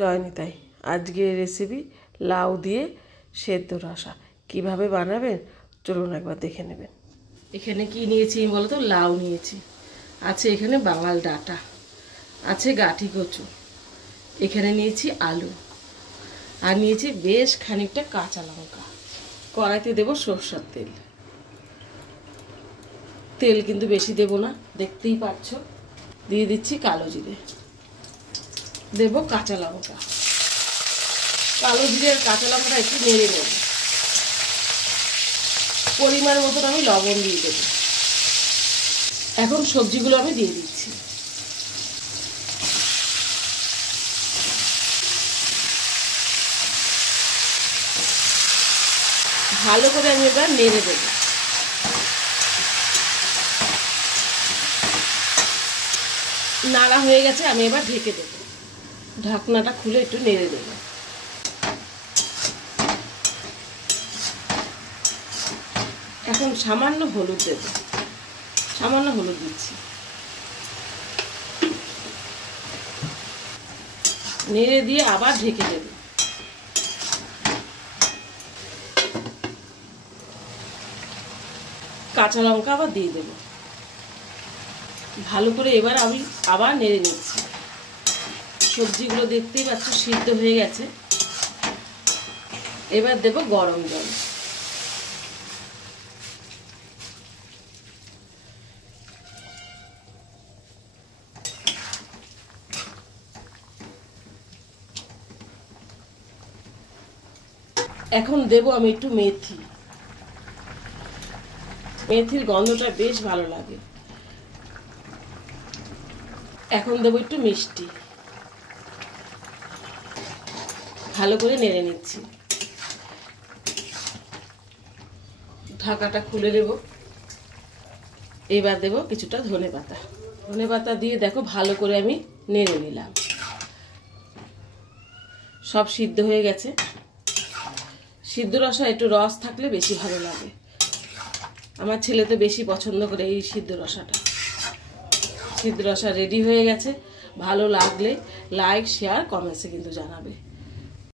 জয়নিতাই আজকের রেসিপি লাউ দিয়ে সেদ্ধ রসা কিভাবে বানাবেন চলুন একবার দেখে নেবেন। এখানে কি নিয়েছি বলো তো? লাউ নিয়েছি, আছে এখানে বাঙাল ডাঁটা, আছে গাঁঠি কচু, এখানে নিয়েছি আলু, আর নিয়েছি বেশ খানিকটা কাঁচা লঙ্কা। কড়াইতে দেব সরষের তেল। তেল কিন্তু বেশি দেব না, দেখতেই পাচ্ছ। দিয়ে দিচ্ছি কালো জিরে, দেব কাঁচা লঙ্কা। কালো জিরে আর কাঁচা লঙ্কাটা একটু নেড়ে নেব। পরিমাণ মতন আমি লবণ দিয়ে দেব। এখন সবজিগুলো আমি দিয়ে দিচ্ছি। ভালো করে আমি এবার নেড়ে দেব। নাড়া হয়ে গেছে, আমি এবার ঢেকে দেব। ঢাকনাটা খুলে একটু নেড়ে দেব। এখন সামান্য হলুদ দেব, সামান্য হলুদ দিচ্ছি। নেড়ে দিয়ে আবার ঢেকে দেব। কাঁচা লঙ্কা আবার দিয়ে দেব। ভালো করে এবার আমি আবার নেড়ে নিচ্ছি। সবজিগুলো দেখতেই পাচ্ছ সিদ্ধ হয়ে গেছে। এবার দেব গরম জল। এখন দেব আমি একটু মেথি। মেথির গন্ধটা বেশ ভালো লাগে। এখন দেব একটু মিষ্টি। ভালো করে নেড়ে নিচ্ছি। ঢাকাটা খুলে দেব। এবার দেব কিছুটা ধনেপাতা। ধনেপাতা দিয়ে দেখো ভালো করে আমি নেড়ে নিলাম। সব সিদ্ধ হয়ে গেছে। সিদ্ধ রসা একটু রস থাকলে বেশি ভালো লাগে। আমার ছেলে তো বেশি পছন্দ করে এই সিদ্ধ রসাটা। সিদ্ধ রসা রেডি হয়ে গেছে। ভালো লাগলে লাইক, শেয়ার, কমেন্টসে কিন্তু জানাবে।